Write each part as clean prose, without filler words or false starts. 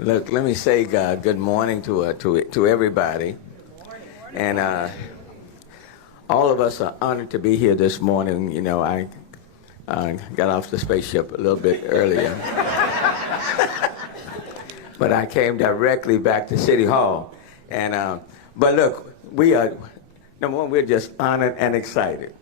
Look, let me say good morning to everybody. And all of us are honored to be here this morning. You know, I got off the spaceship a little bit earlier. But I came directly back to City Hall. And but look, we are, number one, we're just honored and excited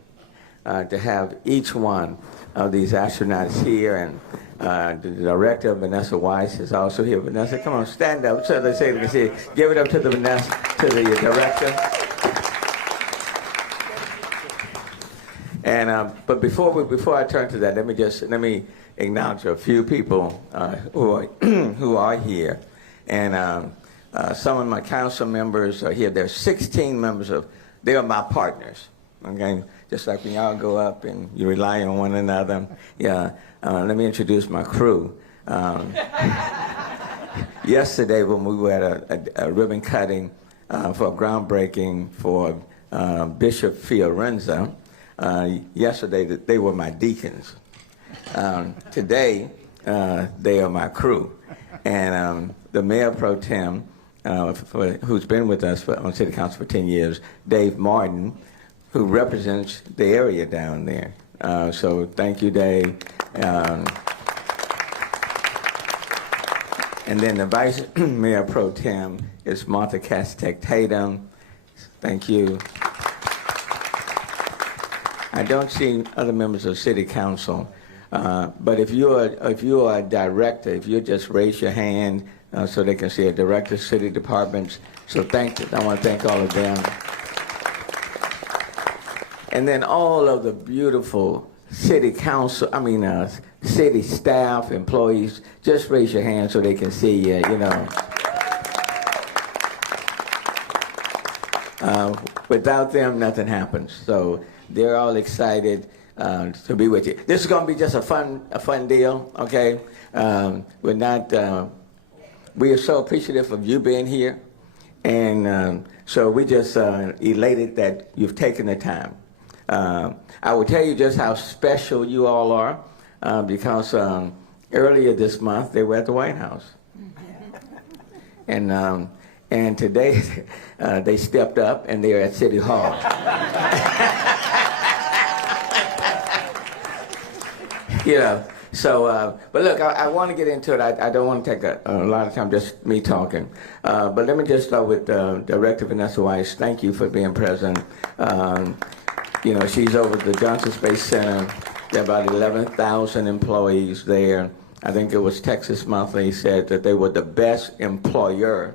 to have each one of these astronauts here. And the director, Vanessa Weiss, is also here. Vanessa, come on, stand up so they can see. Give it up to the Vanessa, to the director. And but before I turn to that, let me acknowledge a few people who are here. And some of my council members are here. There's 16 members they are my partners. Okay, just like when y'all go up and you rely on one another. Yeah. Let me introduce my crew. Yesterday, when we were at a ribbon cutting for a groundbreaking for Bishop Fiorenza, yesterday they were my deacons. Today, they are my crew. And the Mayor Pro Tem, who's been with us on City Council for 10 years, Dave Martin, who represents the area down there. So thank you, Dave. And then the Vice Mayor Pro Tem is Martha Castek Tatum. Thank you. I don't see other members of City Council, but if you are a director, if you just raise your hand so they can see a director, city departments. So I want to thank all of them. And then all of the beautiful city council, city staff, employees, just raise your hand so they can see you, you know. Without them, nothing happens. So they're all excited to be with you. This is going to be just a fun deal, okay? We are so appreciative of you being here. And so we just elated that you've taken the time. I will tell you just how special you all are because earlier this month they were at the White House. And today they stepped up and they're at City Hall. You know, so, but look, I want to get into it. I don't want to take a lot of time, just me talking. But let me just start with Director Vanessa Weiss. Thank you for being present. You know, she's over at the Johnson Space Center. There are about 11,000 employees there. I think it was Texas Monthly said that they were the best employer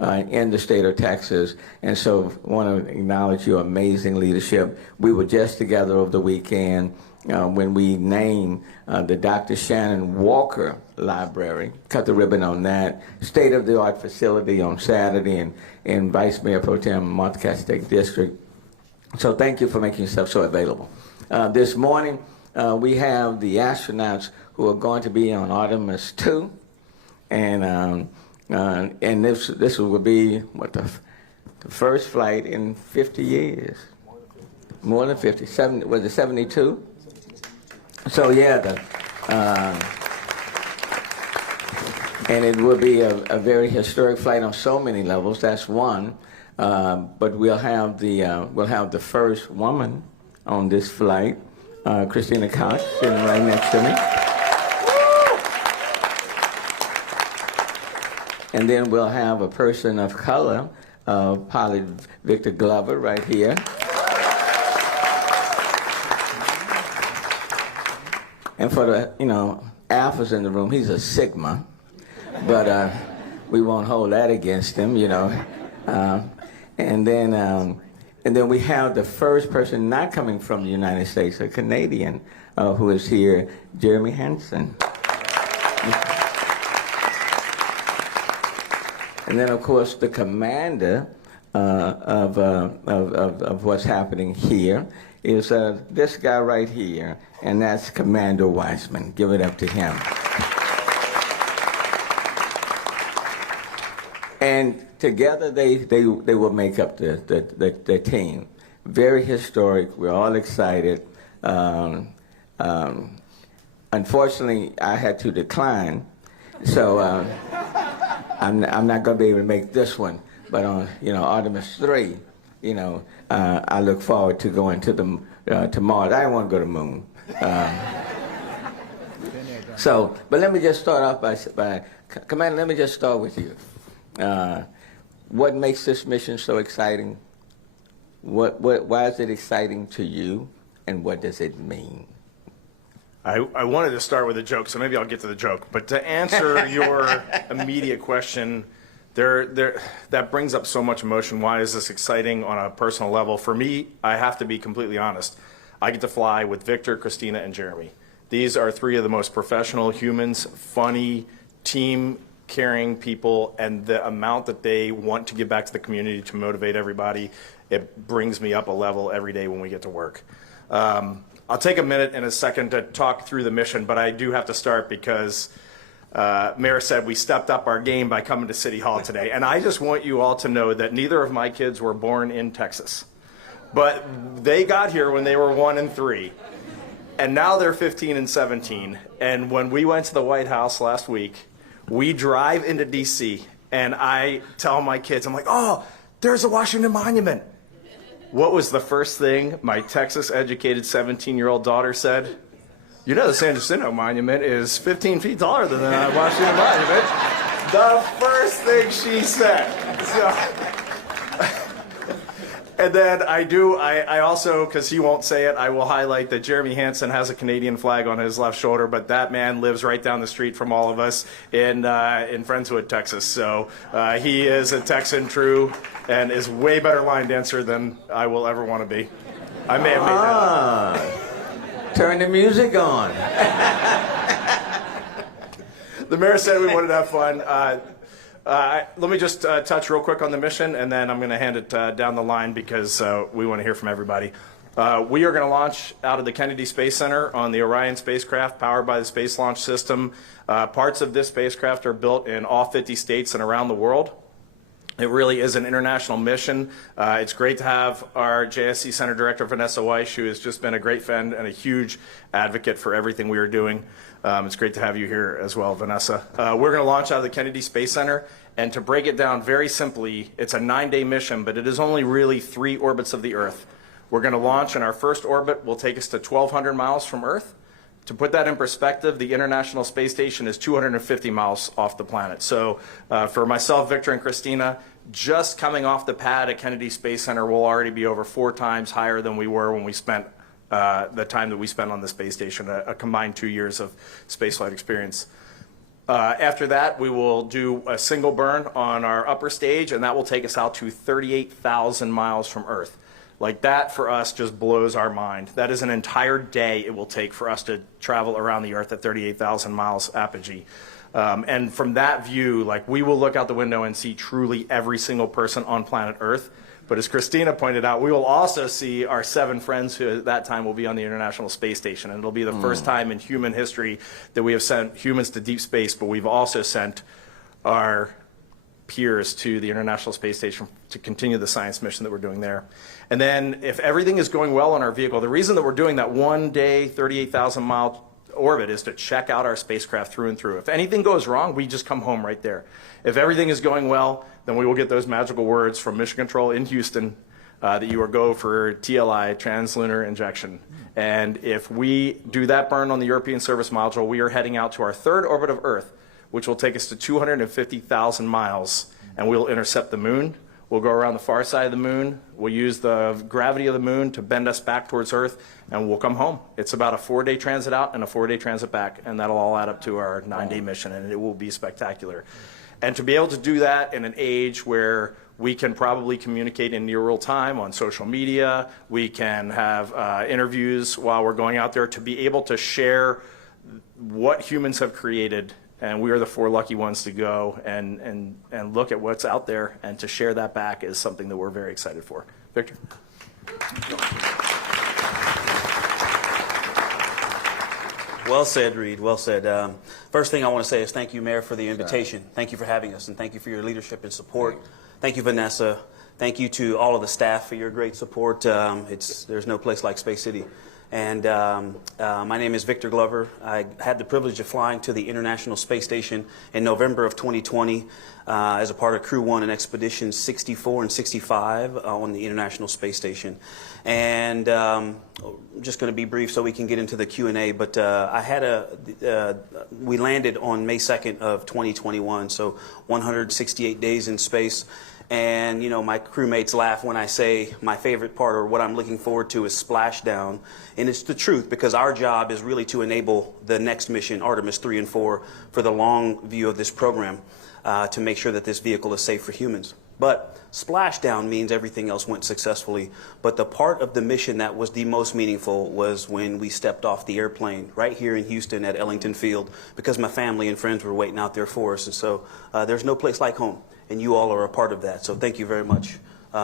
in the state of Texas. And so I want to acknowledge your amazing leadership. We were just together over the weekend when we named the Dr. Shannon Walker Library, cut the ribbon on that, state-of-the-art facility on Saturday, and Vice Mayor Pro Tem Martha Castek District. So thank you for making yourself so available. This morning, we have the astronauts who are going to be on Artemis 2. And this will be, the first flight in 50 years. More than 50. Was it 72? So yeah, and it will be a very historic flight on so many levels. That's one. But we'll have the first woman on this flight, Christina Cox, sitting right next to me. And then we'll have a person of color, pilot Victor Glover, right here. And for the alphas in the room, he's a Sigma, but we won't hold that against him, you know. And then we have the first person not coming from the United States, a Canadian, who is here, Jeremy Hansen. And then, of course, the commander of what's happening here is this guy right here, and that's Commander Weissman. Give it up to him. And together they will make up the team. Very historic. We're all excited. Unfortunately, I had to decline. So I'm not going to be able to make this one, but on Artemis 3, I look forward to going to to Mars. I don't want to go to the moon. But let me just start off by Commander. Let me just start with you. What makes this mission so exciting? Why is it exciting to you, and what does it mean? I wanted to start with a joke, so maybe I'll get to the joke. But to answer your immediate question, that brings up so much emotion. Why is this exciting on a personal level? For me, I have to be completely honest. I get to fly with Victor, Christina, and Jeremy. These are three of the most professional humans, funny, team-caring people, and the amount that they want to give back to the community to motivate everybody, it brings me up a level every day when we get to work. I'll take a minute and a second to talk through the mission, but I do have to start because Mayor said we stepped up our game by coming to City Hall today. And I just want you all to know that neither of my kids were born in Texas. But they got here when they were 1 and 3. And now they're 15 and 17. And when we went to the White House last week, we drive into D.C. and I tell my kids, I'm like, oh, there's a Washington Monument. What was the first thing my Texas-educated 17-year-old daughter said? You know the San Jacinto Monument is 15 feet taller than the Washington Monument. The first thing she said. And then I also, because he won't say it, I will highlight that Jeremy Hansen has a Canadian flag on his left shoulder, but that man lives right down the street from all of us in Friendswood, Texas. So he is a Texan true and is way better line dancer than I will ever want to be. I may have made that up. Turn the music on. The mayor said we wanted to have fun. Let me just touch real quick on the mission, and then I'm going to hand it down the line because we want to hear from everybody. We are going to launch out of the Kennedy Space Center on the Orion spacecraft powered by the Space Launch System. Parts of this spacecraft are built in all 50 states and around the world. It really is an international mission. It's great to have our JSC Center Director, Vanessa Weiss, who has just been a great friend and a huge advocate for everything we are doing. It's great to have you here as well, Vanessa. We're going to launch out of the Kennedy Space Center, and to break it down very simply, it's a 9-day mission, but it is only really 3 orbits of the Earth. We're going to launch, and our first orbit will take us to 1,200 miles from Earth. To put that in perspective, the International Space Station is 250 miles off the planet. So for myself, Victor, and Christina, just coming off the pad at Kennedy Space Center will already be over 4 times higher than we were when we spent the time that we spent on the space station, a combined 2 years of spaceflight experience. After that, we will do a single burn on our upper stage, and that will take us out to 38,000 miles from Earth. Like that, for us, just blows our mind. That is an entire day it will take for us to travel around the Earth at 38,000 miles apogee. And from that view, like, we will look out the window and see truly every single person on planet Earth. But as Christina pointed out, we will also see our 7 friends who at that time will be on the International Space Station. And it'll be the first time in human history that we have sent humans to deep space, but we've also sent our peers to the International Space Station to continue the science mission that we're doing there. And then if everything is going well on our vehicle, the reason that we're doing that 1-day, 38,000 mile orbit is to check out our spacecraft through and through. If anything goes wrong, we just come home right there. If everything is going well, then we will get those magical words from Mission Control in Houston that you are go for TLI, translunar injection. And if we do that burn on the European Service Module, we are heading out to our 3rd orbit of Earth, which will take us to 250,000 miles, and we'll intercept the moon. We'll go around the far side of the moon. We'll use the gravity of the moon to bend us back towards Earth, and we'll come home. It's about a 4-day transit out and a 4-day transit back, and that'll all add up to our 9-day mission, and it will be spectacular. And to be able to do that in an age where we can probably communicate in near real time on social media, we can have interviews while we're going out there, to be able to share what humans have created. And we are the 4 lucky ones to go and look at what's out there, and to share that back is something that we're very excited for. Victor? Well said, Reed. Well said. First thing I want to say is thank you, Mayor, for the invitation. Thank you for having us, and thank you for your leadership and support. Thank you, Vanessa. Thank you to all of the staff for your great support. There's no place like Space City. And my name is Victor Glover. I had the privilege of flying to the International Space Station in November of 2020 as a part of Crew 1 and Expeditions 64 and 65 on the International Space Station. And I'm just going to be brief so we can get into the Q&A, but we landed on May 2nd of 2021, so 168 days in space. And, you know, my crewmates laugh when I say my favorite part or what I'm looking forward to is splashdown. And it's the truth, because our job is really to enable the next mission, Artemis 3 and 4, for the long view of this program, to make sure that this vehicle is safe for humans. But splashdown means everything else went successfully. But the part of the mission that was the most meaningful was when we stepped off the airplane right here in Houston at Ellington Field, because my family and friends were waiting out there for us. And so there's no place like home. And you all are a part of that. So thank you very much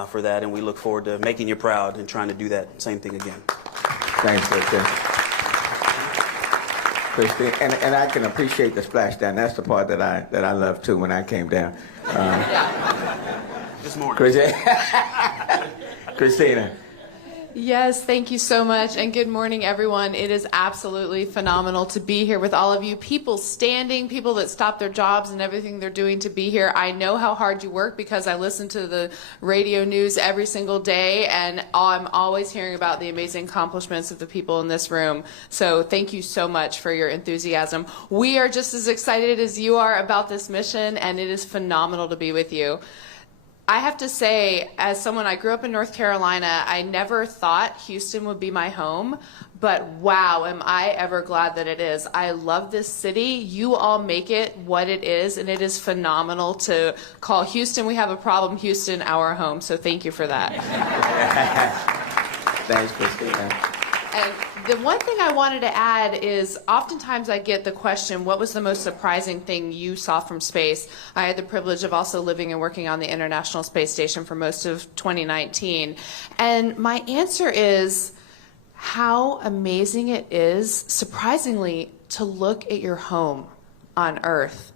for that. And we look forward to making you proud and trying to do that same thing again. Thanks, Victor. Christine, and I can appreciate the splashdown. That's the part that I love too when I came down. This morning. Christina. Yes, thank you so much, and good morning, everyone. It is absolutely phenomenal to be here with all of you. People standing, people that stop their jobs and everything they're doing to be here. I know how hard you work because I listen to the radio news every single day, and I'm always hearing about the amazing accomplishments of the people in this room. So thank you so much for your enthusiasm. We are just as excited as you are about this mission, and it is phenomenal to be with you. I have to say, as someone, I grew up in North Carolina, I never thought Houston would be my home, but wow, am I ever glad that it is. I love this city. You all make it what it is, and it is phenomenal to call Houston, we have a problem, Houston, our home. So thank you for that. Thanks, Christina. And the one thing I wanted to add is oftentimes I get the question, what was the most surprising thing you saw from space? I had the privilege of also living and working on the International Space Station for most of 2019. And my answer is how amazing it is, surprisingly, to look at your home on Earth.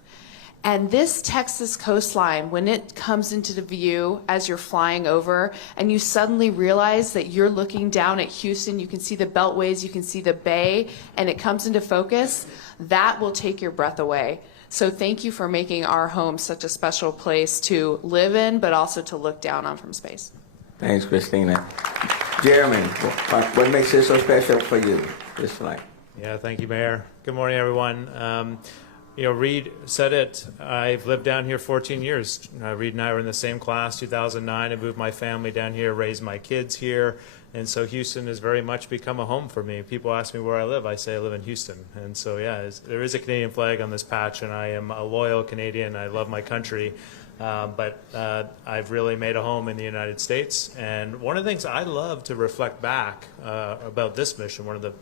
And this Texas coastline, when it comes into the view as you're flying over and you suddenly realize that you're looking down at Houston, you can see the beltways, you can see the bay, and it comes into focus, that will take your breath away. So thank you for making our home such a special place to live in, but also to look down on from space. Thanks, Christina. Jeremy, what makes it so special for you, this flight? Yeah, thank you, Mayor. Good morning, everyone. You know, Reed said it. I've lived down here 14 years. Reed and I were in the same class, 2009. I moved my family down here, raised my kids here. And so Houston has very much become a home for me. People ask me where I live. I say I live in Houston. And so, yeah, there is a Canadian flag on this patch, and I am a loyal Canadian. I love my country. But I've really made a home in the United States. And one of the things I love to reflect back about this mission, one of the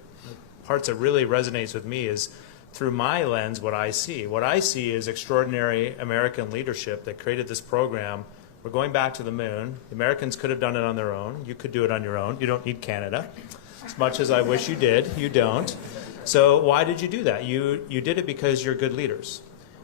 parts that really resonates with me is through my lens, what I see. What I see is extraordinary American leadership that created this program. We're going back to the moon. The Americans could have done it on their own. You could do it on your own. You don't need Canada. As much as I wish you did, you don't. So why did you do that? You did it because you're good leaders.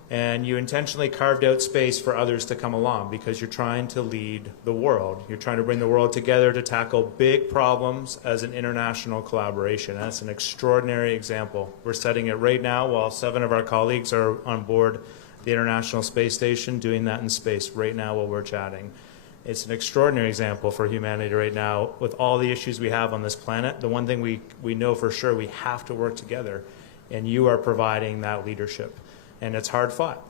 And you intentionally carved out space for others to come along because you're trying to lead the world. You're trying to bring the world together to tackle big problems as an international collaboration. That's an extraordinary example. We're setting it right now while 7 of our colleagues are on board the International Space Station, doing that in space right now while we're chatting. It's an extraordinary example for humanity right now with all the issues we have on this planet. The one thing we know for sure, we have to work together, and you are providing that leadership. And it's hard fought.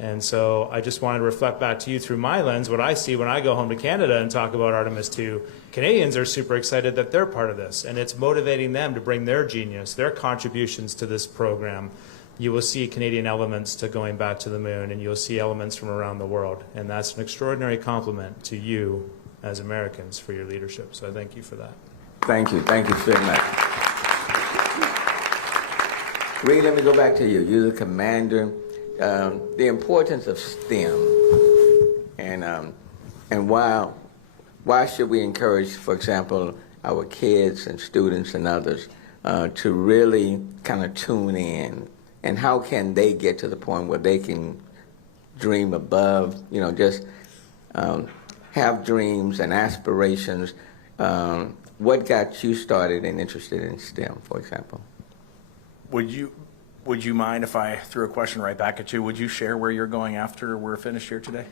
And so I just wanted to reflect back to you through my lens, what I see when I go home to Canada and talk about Artemis 2. Canadians are super excited that they're part of this, and it's motivating them to bring their genius, their contributions to this program. You will see Canadian elements to going back to the moon, and you'll see elements from around the world. And that's an extraordinary compliment to you as Americans for your leadership. So I thank you for that. Thank you. Thank you so much. Reed, let me go back to you. You're the commander. The importance of STEM, and why should we encourage, for example, our kids and students and others to really kind of tune in, and how can they get to the point where they can dream above, you know, just have dreams and aspirations what got you started and interested in STEM, for example? Would you mind if I threw a question right back at you? Would you share where you're going after we're finished here today?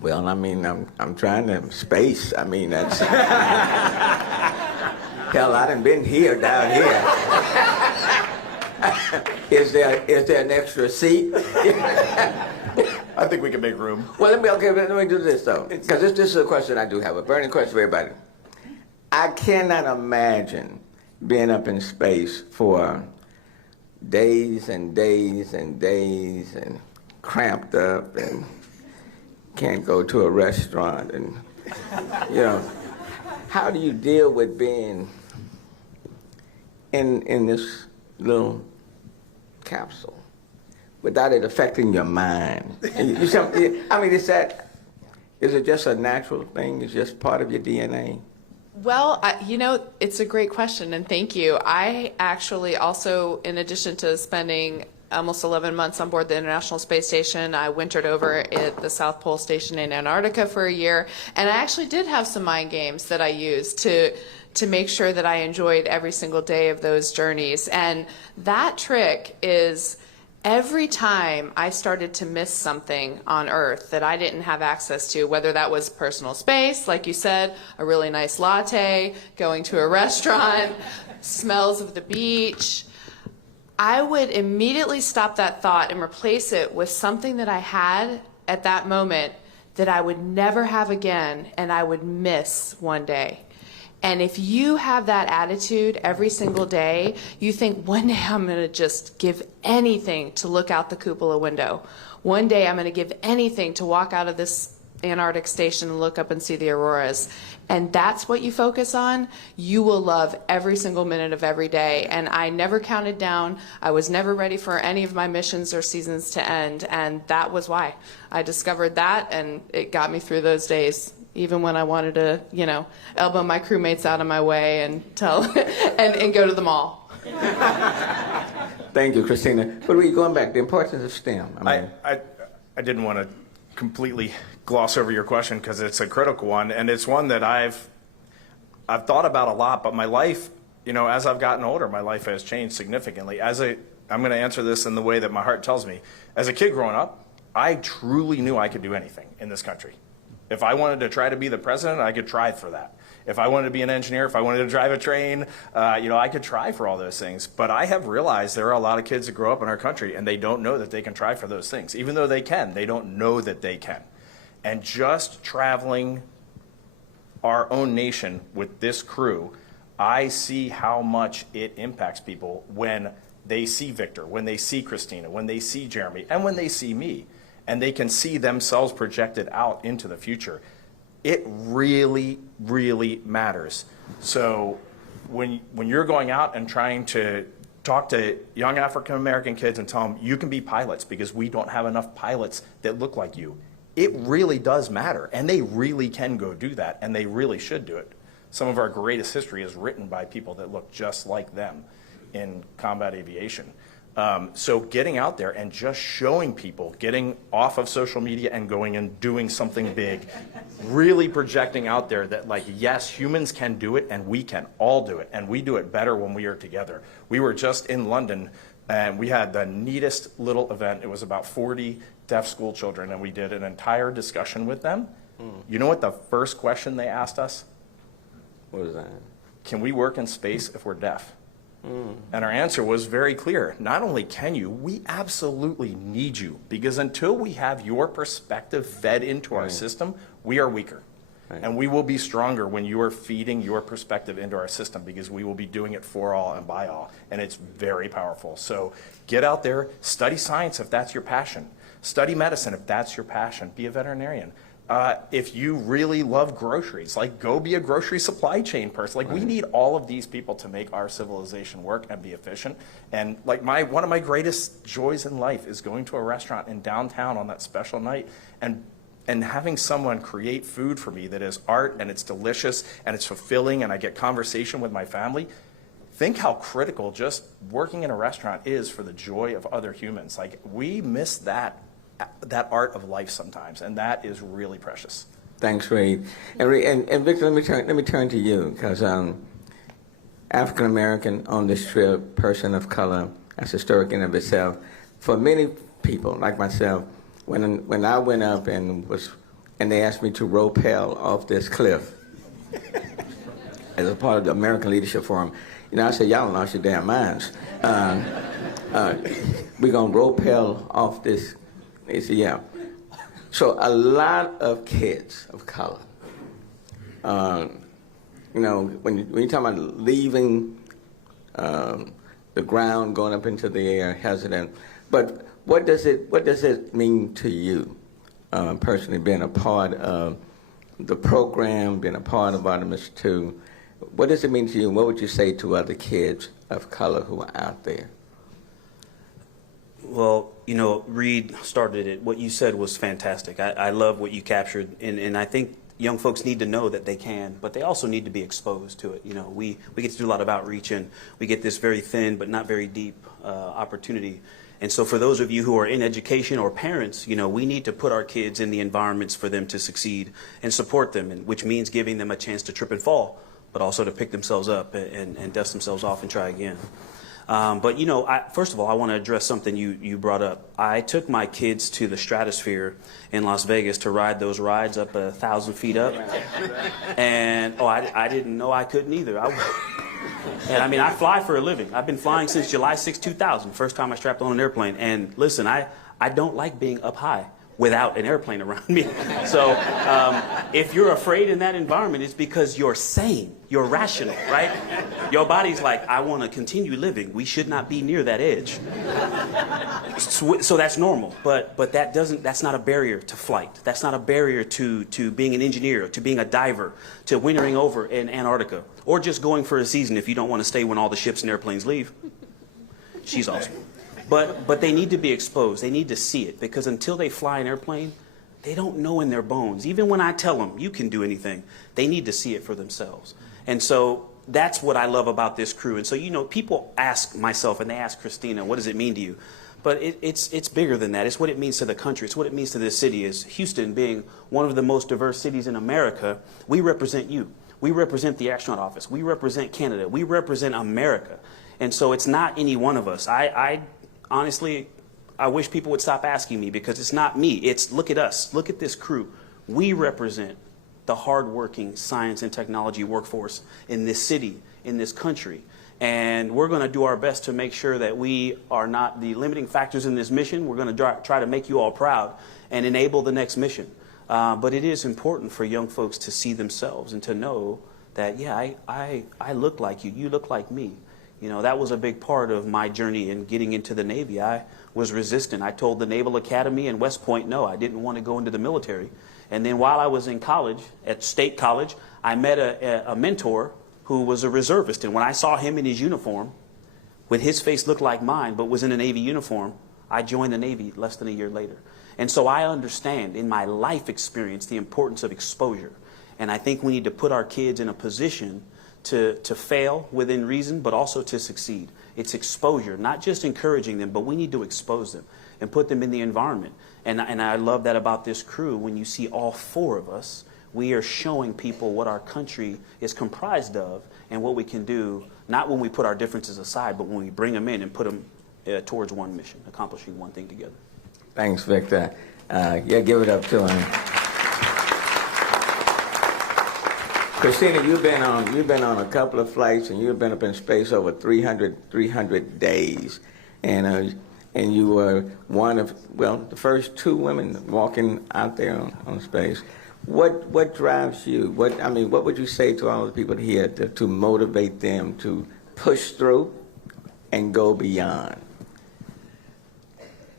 Well, I mean, I'm trying to space. I mean, that's hell. I done been here, down here. Is there an extra seat? I think we can make room. Well, let me do this though, because this is a question I do have, a burning question for everybody. I cannot imagine being up in space for days and days and days and cramped up and can't go to a restaurant and, you know, how do you deal with being in this little capsule without it affecting your mind? I mean, is it just a natural thing? It's just part of your DNA? Well, it's a great question, and thank you. I actually also, in addition to spending almost 11 months on board the International Space Station, I wintered over at the South Pole Station in Antarctica for a year, and I actually did have some mind games that I used to make sure that I enjoyed every single day of those journeys. And that trick is, every time I started to miss something on Earth that I didn't have access to, whether that was personal space, like you said, a really nice latte, going to a restaurant, smells of the beach, I would immediately stop that thought and replace it with something that I had at that moment that I would never have again and I would miss one day. And if you have that attitude every single day, you think, one day I'm going to just give anything to look out the cupola window. One day I'm going to give anything to walk out of this Antarctic station and look up and see the auroras. And that's what you focus on, you will love every single minute of every day. And I never counted down. I was never ready for any of my missions or seasons to end. And that was why I discovered that, and it got me through those days, even when I wanted to, elbow my crewmates out of my way and and go to the mall. Thank you, Christina. But we're going back, the importance of STEM. I didn't want to completely gloss over your question because it's a critical one, and it's one that I've thought about a lot. But my life, as I've gotten older, my life has changed significantly. I'm going to answer this in the way that my heart tells me. As a kid growing up, I truly knew I could do anything in this country. If I wanted to try to be the president, I could try for that. If I wanted to be an engineer, if I wanted to drive a train, I could try for all those things. But I have realized there are a lot of kids that grow up in our country and they don't know that they can try for those things. Even though they can, they don't know that they can. And just traveling our own nation with this crew, I see how much it impacts people when they see Victor, when they see Christina, when they see Jeremy, and when they see me. And they can see themselves projected out into the future. It really, really matters. So when you're going out and trying to talk to young African-American kids and tell them, you can be pilots because we don't have enough pilots that look like you, it really does matter. And they really can go do that, and they really should do it. Some of our greatest history is written by people that look just like them in combat aviation. So getting out there and just showing people, getting off of social media and going and doing something big, really projecting out there that, yes, humans can do it and we can all do it, and we do it better when we are together. We were just in London and we had the neatest little event. It was about 40 deaf school children, and we did an entire discussion with them. You know what the first question they asked us? What was that? Can we work in space if we're deaf? And our answer was very clear. Not only can you, we absolutely need you, because until we have your perspective fed into our system, we are weaker. Right. And we will be stronger when you are feeding your perspective into our system, because we will be doing it for all and by all. And it's very powerful. So get out there, study science if that's your passion. Study medicine if that's your passion. Be a veterinarian. If you really love groceries, go be a grocery supply chain person. Right. We need all of these people to make our civilization work and be efficient. And one of my greatest joys in life is going to a restaurant in downtown on that special night and having someone create food for me that is art, and it's delicious and it's fulfilling, and I get conversation with my family. Think how critical just working in a restaurant is for the joy of other humans. We miss that art of life sometimes, and that is really precious. Thanks, Reed. And Victor, let me turn to you, because African American on this trip, person of color, that's historic in and of itself. For many people like myself, when I went up and they asked me to rappel off this cliff as a part of the American Leadership Forum, I said, y'all lost your damn minds. We're gonna rappel off this. They said, yeah. So a lot of kids of color, when you're talking about leaving the ground, going up into the air, hesitant, but what does it mean to you, personally, being a part of the program, being a part of Artemis 2? What does it mean to you, and what would you say to other kids of color who are out there? Well, Reed started it. What you said was fantastic. I love what you captured, and I think young folks need to know that they can, but they also need to be exposed to it. We get to do a lot of outreach, and we get this very thin but not very deep opportunity. And so for those of you who are in education or parents, we need to put our kids in the environments for them to succeed and support them, which means giving them a chance to trip and fall, but also to pick themselves up and dust themselves off and try again. But first of all, I want to address something you brought up. I took my kids to the Stratosphere in Las Vegas to ride those rides up 1,000 feet up, and I didn't know I couldn't either. And I fly for a living. I've been flying since July 6, 2000, first time I strapped on an airplane. And listen, I don't like being up high without an airplane around me. So if you're afraid in that environment, it's because you're sane, you're rational, right? Your body's like, I want to continue living. We should not be near that edge. So that's normal, but that's not a barrier to flight. That's not a barrier to being an engineer, to being a diver, to wintering over in Antarctica, or just going for a season if you don't want to stay when all the ships and airplanes leave. She's awesome. But they need to be exposed. They need to see it, because until they fly an airplane, they don't know in their bones. Even when I tell them you can do anything, they need to see it for themselves. And so that's what I love about this crew. And so, people ask myself and they ask Christina, what does it mean to you? But it's bigger than that. It's what it means to the country. It's what it means to this city. Is Houston being one of the most diverse cities in America, we represent you. We represent the astronaut office. We represent Canada. We represent America. And so it's not any one of us. Honestly, I wish people would stop asking me, because it's not me. It's look at us. Look at this crew. We represent the hardworking science and technology workforce in this city, in this country. And we're going to do our best to make sure that we are not the limiting factors in this mission. We're going to try to make you all proud and enable the next mission. But it is important for young folks to see themselves and to know that, yeah, I look like you. You look like me. That was a big part of my journey in getting into the Navy. I was resistant. I told the Naval Academy and West Point no, I didn't want to go into the military. And then while I was in college, at State College, I met a mentor who was a reservist. And when I saw him in his uniform, when his face looked like mine but was in a Navy uniform, I joined the Navy less than a year later. And so I understand in my life experience the importance of exposure. And I think we need to put our kids in a position to fail within reason, but also to succeed. It's exposure, not just encouraging them, but we need to expose them and put them in the environment. And I love that about this crew. When you see all four of us, we are showing people what our country is comprised of and what we can do, not when we put our differences aside, but when we bring them in and put them towards one mission, accomplishing one thing together. Thanks, Victor. Yeah, give it up to him. Christina, you've been on a couple of flights, and you've been up in space over 300 days, and you were one of the first two women walking out there on space. What drives you? What would you say to all the people here to motivate them to push through and go beyond?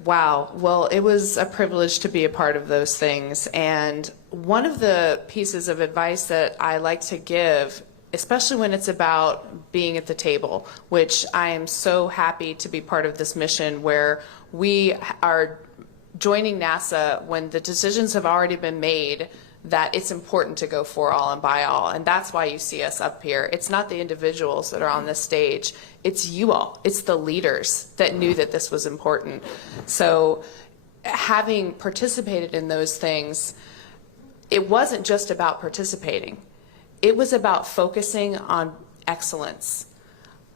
Wow. Well, it was a privilege to be a part of those things. And one of the pieces of advice that I like to give, especially when it's about being at the table, which I am so happy to be part of this mission where we are joining NASA when the decisions have already been made that it's important to go for all and by all. And that's why you see us up here. It's not the individuals that are on this stage. It's you all. It's the leaders that knew that this was important. So having participated in those things, it wasn't just about participating. It was about focusing on excellence,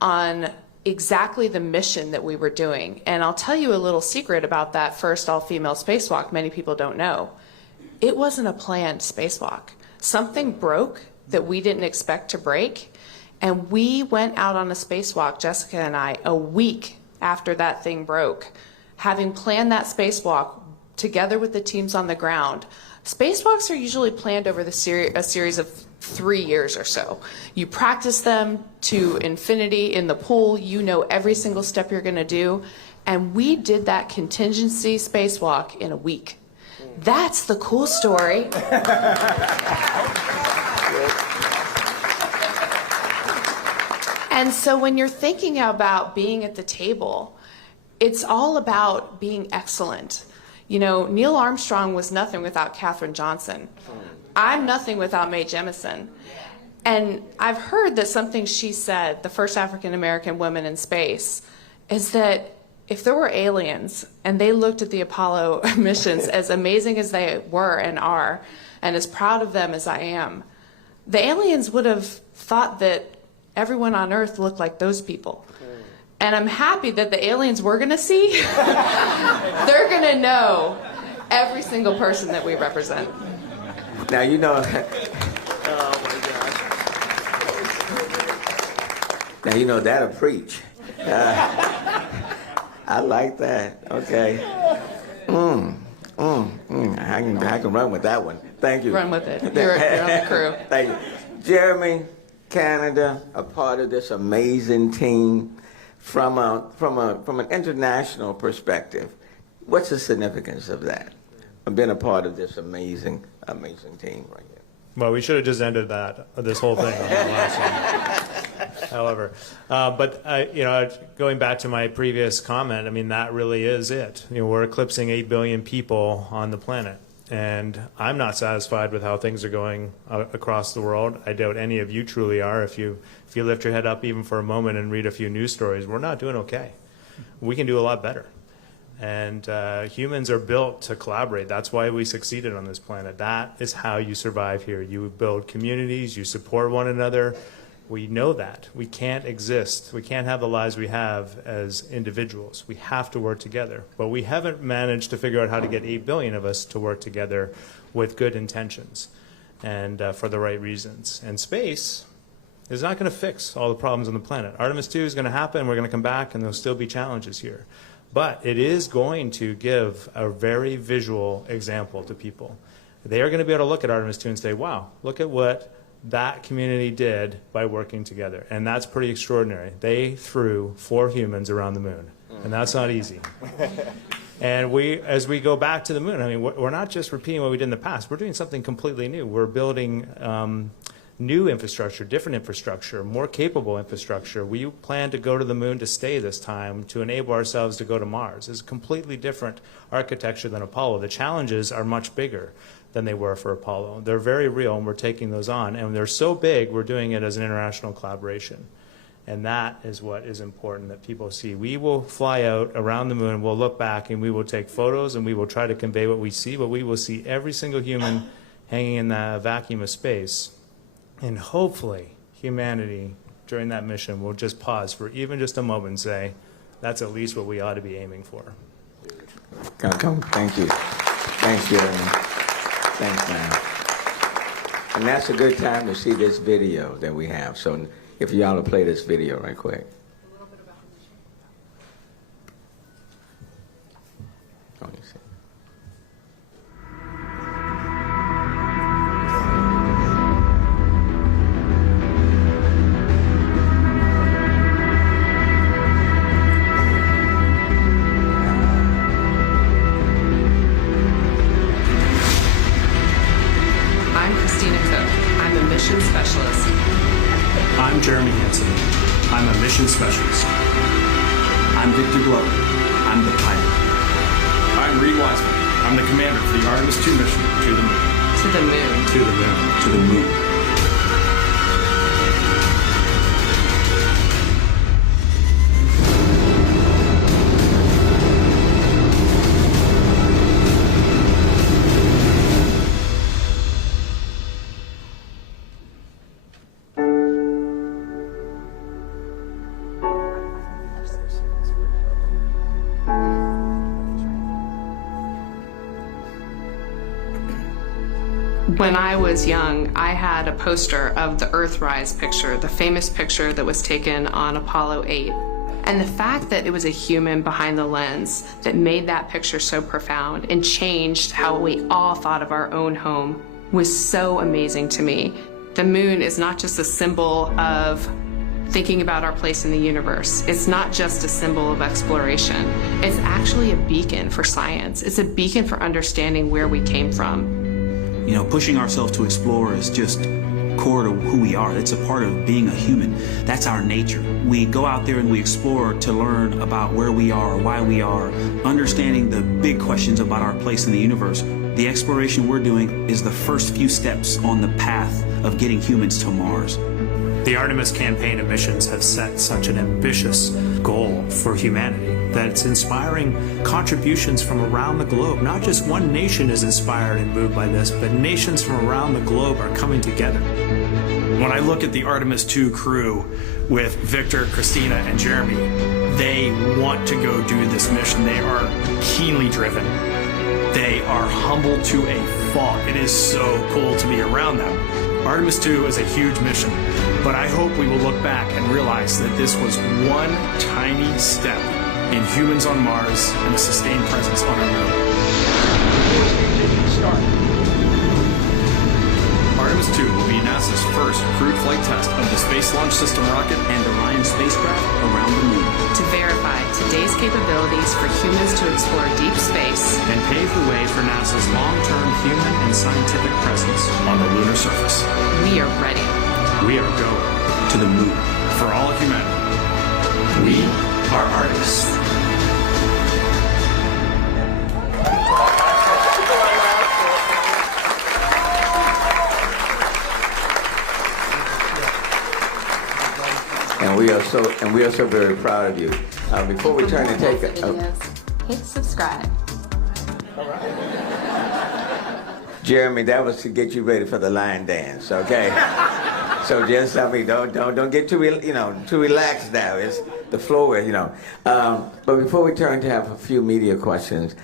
on exactly the mission that we were doing. And I'll tell you a little secret about that first all-female spacewalk many people don't know. It wasn't a planned spacewalk. Something broke that we didn't expect to break, and we went out on a spacewalk, Jessica and I, a week after that thing broke, having planned that spacewalk together with the teams on the ground. Spacewalks are usually planned over a series of 3 years or so. You practice them to infinity in the pool. You know every single step you're going to do. And we did that contingency spacewalk in a week. That's the cool story. And so when you're thinking about being at the table, it's all about being excellent. You know, Neil Armstrong was nothing without Katherine Johnson. I'm nothing without Mae Jemison. And I've heard that something she said, the first African-American woman in space, is that if there were aliens and they looked at the Apollo missions, as amazing as they were and are, and as proud of them as I am, the aliens would have thought that everyone on Earth looked like those people. And I'm happy that the aliens we're going to see, they're going to know every single person that we represent. Now, you know, now, you know, that'll preach. I like that. Okay. I can run with that one. Thank you. Run with it. You're on the crew. Thank you. Jeremy, Canada, a part of this amazing team. From an international perspective, what's the significance of that? I've been a part of this amazing team right here. Well, we should have just ended this whole thing on the last one. However, you know, going back to my previous comment, I mean, that really is it. You know, we're eclipsing 8 billion people on the planet. And I'm not satisfied with how things are going across the world. I doubt any of you truly are. If you lift your head up even for a moment and read a few news stories, we're not doing okay. We can do a lot better. And humans are built to collaborate. That's why we succeeded on this planet. That is how you survive here. You build communities, you support one another. We know that. We can't exist. We can't have the lives we have as individuals. We have to work together. But we haven't managed to figure out how to get 8 billion of us to work together with good intentions and for the right reasons. And space is not going to fix all the problems on the planet. Artemis 2 is going to happen. We're going to come back, and there'll still be challenges here. But it is going to give a very visual example to people. They are going to be able to look at Artemis 2 and say, wow, look at what that community did by working together. And that's pretty extraordinary. They threw 4 humans around the moon, and that's not easy. And as we go back to the moon, I mean, we're not just repeating what we did in the past. We're doing something completely new. We're building new infrastructure, different infrastructure, more capable infrastructure. We plan to go to the moon to stay this time, to enable ourselves to go to Mars. It's a completely different architecture than Apollo. The challenges are much bigger than they were for Apollo. They're very real, and we're taking those on. And they're so big, we're doing it as an international collaboration. And that is what is important that people see. We will fly out around the moon, we'll look back, and we will take photos, and we will try to convey what we see, but we will see every single human hanging in the vacuum of space. And hopefully, humanity, during that mission, will just pause for even just a moment and say, that's at least what we ought to be aiming for. Thank you. Thanks, Jeremy. Thanks, man. And that's a good time to see this video that we have. So if y'all will play this video right quick. Go on, you see. Specialist. I'm Jeremy Hansen. I'm a mission specialist. I'm Victor Glover. I'm the pilot. I'm Reed Wiseman. I'm the commander for the Artemis 2 mission to the moon. To the moon. To the moon. To the moon. When I was young, I had a poster of the Earthrise picture, the famous picture that was taken on Apollo 8. And the fact that it was a human behind the lens that made that picture so profound and changed how we all thought of our own home was so amazing to me. The moon is not just a symbol of thinking about our place in the universe. It's not just a symbol of exploration. It's actually a beacon for science. It's a beacon for understanding where we came from. You know, pushing ourselves to explore is just core to who we are. It's a part of being a human. That's our nature. We go out there and we explore to learn about where we are, why we are, understanding the big questions about our place in the universe. The exploration we're doing is the first few steps on the path of getting humans to Mars. The Artemis campaign of missions have set such an ambitious goal for humanity that it's inspiring contributions from around the globe. Not just one nation is inspired and moved by this, but nations from around the globe are coming together. When I look at the Artemis II crew with Victor, Christina, and Jeremy, they want to go do this mission. They are keenly driven. They are humble to a fault. It is so cool to be around them. Artemis II is a huge mission, but I hope we will look back and realize that this was one tiny step in humans on Mars and a sustained presence on our moon. Artemis II will be NASA's first crewed flight test of the Space Launch System rocket And Orion spacecraft around the moon. To verify today's capabilities for humans to explore deep space and pave the way for NASA's long-term human and scientific presence. on the lunar surface. we are ready. We are going. To the moon. For all of humanity, We are Artemis. And we are so very proud of you. Before we turn and take it, Hit subscribe. Jeremy, that was to get you ready for the line dance, okay? So just don't get too relaxed now. It's the floor, But before we turn to have a few media questions,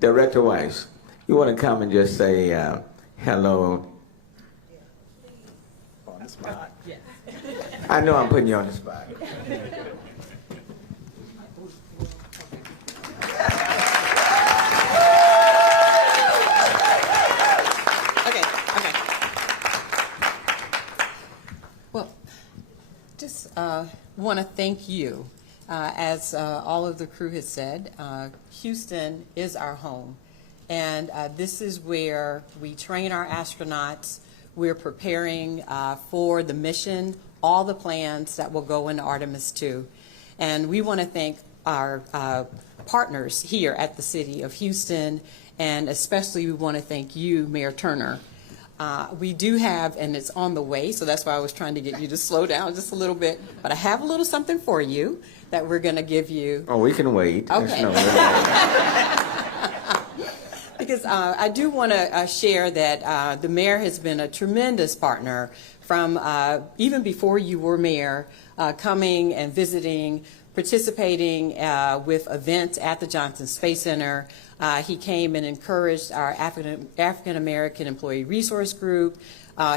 Director Weiss, you want to come and just say hello? on the spot. I know I'm putting you on the spot. Okay. Well, just want to thank you. As all of the crew has said, Houston is our home. And this is where we train our astronauts. We're preparing for the mission, all the plans that will go into Artemis II. And we want to thank our partners here at the City of Houston, and especially we want to thank you, Mayor Turner. We do have, and it's on the way, so that's why I was trying to get you to slow down just a little bit, but I have a little something for you that we're going to give you. Oh, we can wait. Okay. Because I do want to share that the mayor has been a tremendous partner from even before you were mayor, coming and visiting, participating with events at the Johnson Space Center. He came and encouraged our African American Employee Resource Group.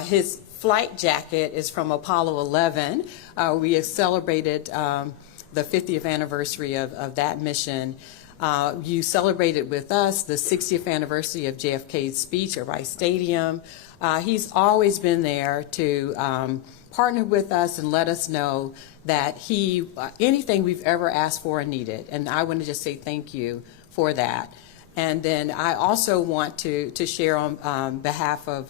His flight jacket is from Apollo 11. We have celebrated the 50th anniversary of that mission. You celebrated with us the 60th anniversary of JFK's speech at Rice Stadium. He's always been there to partner with us and let us know that anything we've ever asked for and needed. And I want to just say thank you for that. And then I also want to share on behalf of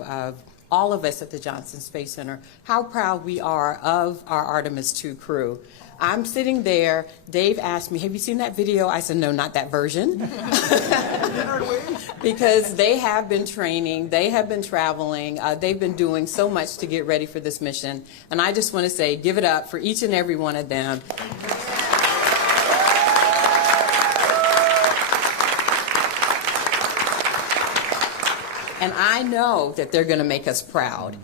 all of us at the Johnson Space Center how proud we are of our Artemis II crew. I'm sitting there, Dave asked me, have you seen that video? I said, no, not that version. Because they have been training, they have been traveling, they've been doing so much to get ready for this mission. And I just want to say, give it up for each and every one of them. And I know that they're going to make us proud.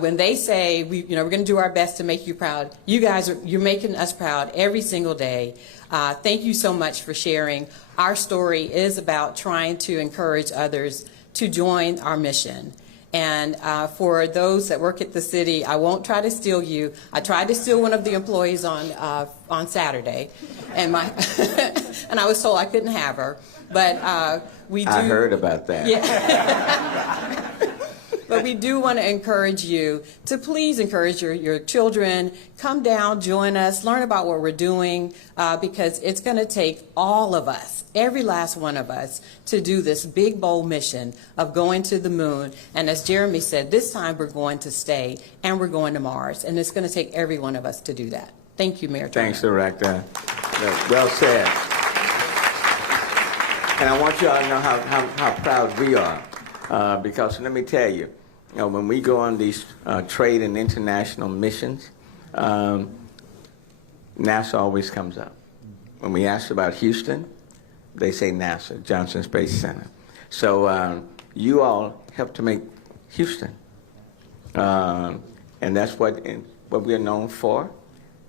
When they say, we're going to do our best to make you proud, you're making us proud every single day. Thank you so much for sharing. Our story is about trying to encourage others to join our mission. And for those that work at the city, I won't try to steal you. I tried to steal one of the employees on Saturday, and and I was told I couldn't have her. But we do. I heard about that. Yeah. But we do want to encourage you to please encourage your children. Come down, join us, learn about what we're doing, because it's going to take all of us, every last one of us, to do this big, bold mission of going to the moon. And as Jeremy said, this time we're going to stay, and we're going to Mars. And it's going to take every one of us to do that. Thank you, Mayor Turner. Thanks, Director. Well said. And I want you all to know how proud we are, because let me tell you, when we go on these trade and international missions, NASA always comes up. When we ask about Houston, they say NASA, Johnson Space Center. So you all help to make Houston, and that's what we're known for.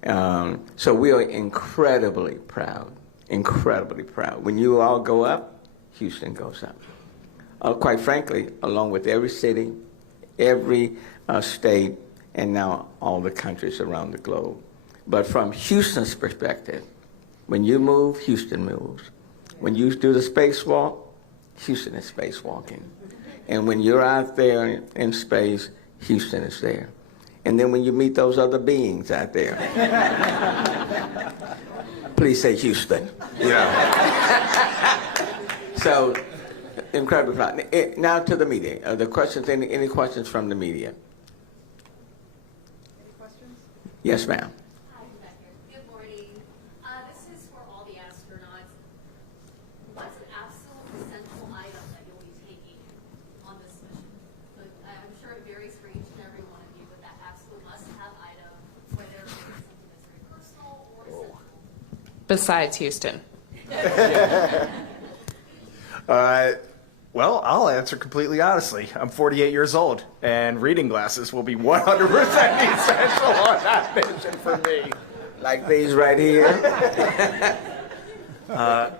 So we are incredibly proud, incredibly proud. When you all go up, Houston goes up. Quite frankly, along with every city, every state, and now all the countries around the globe. But from Houston's perspective, when you move, Houston moves. When you do the spacewalk, Houston is spacewalking. And when you're out there in space, Houston is there. And then when you meet those other beings out there, please say Houston. You know. So, incredibly proud. Now to the media. The questions. Any questions from the media? Any questions? Yes, ma'am. Hi, good morning. This is for all the astronauts. What's an absolute essential item that you'll be taking on this mission? So I'm sure it varies for each and every one of you, but that absolute must-have item, whether it's something that's very personal or essential. Besides Houston. Well, I'll answer completely honestly. I'm 48 years old, and reading glasses will be 100% essential on that mission for me. Like these right here.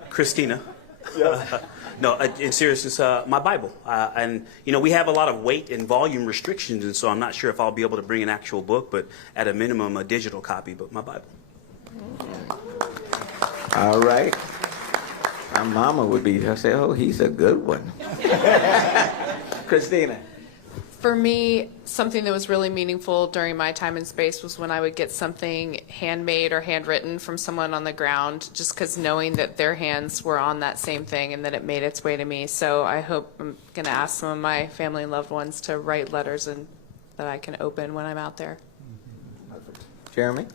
Christina. Yes. No, in seriousness, my Bible. And, you know, we have a lot of weight and volume restrictions, and so I'm not sure if I'll be able to bring an actual book, but at a minimum, a digital copy, but my Bible. All right. My mama would be, I say, oh, he's a good one. Christina. For me, something that was really meaningful during my time in space was when I would get something handmade or handwritten from someone on the ground, just because knowing that their hands were on that same thing and that it made its way to me. So I hope I'm going to ask some of my family and loved ones to write letters and that I can open when I'm out there. Jeremy?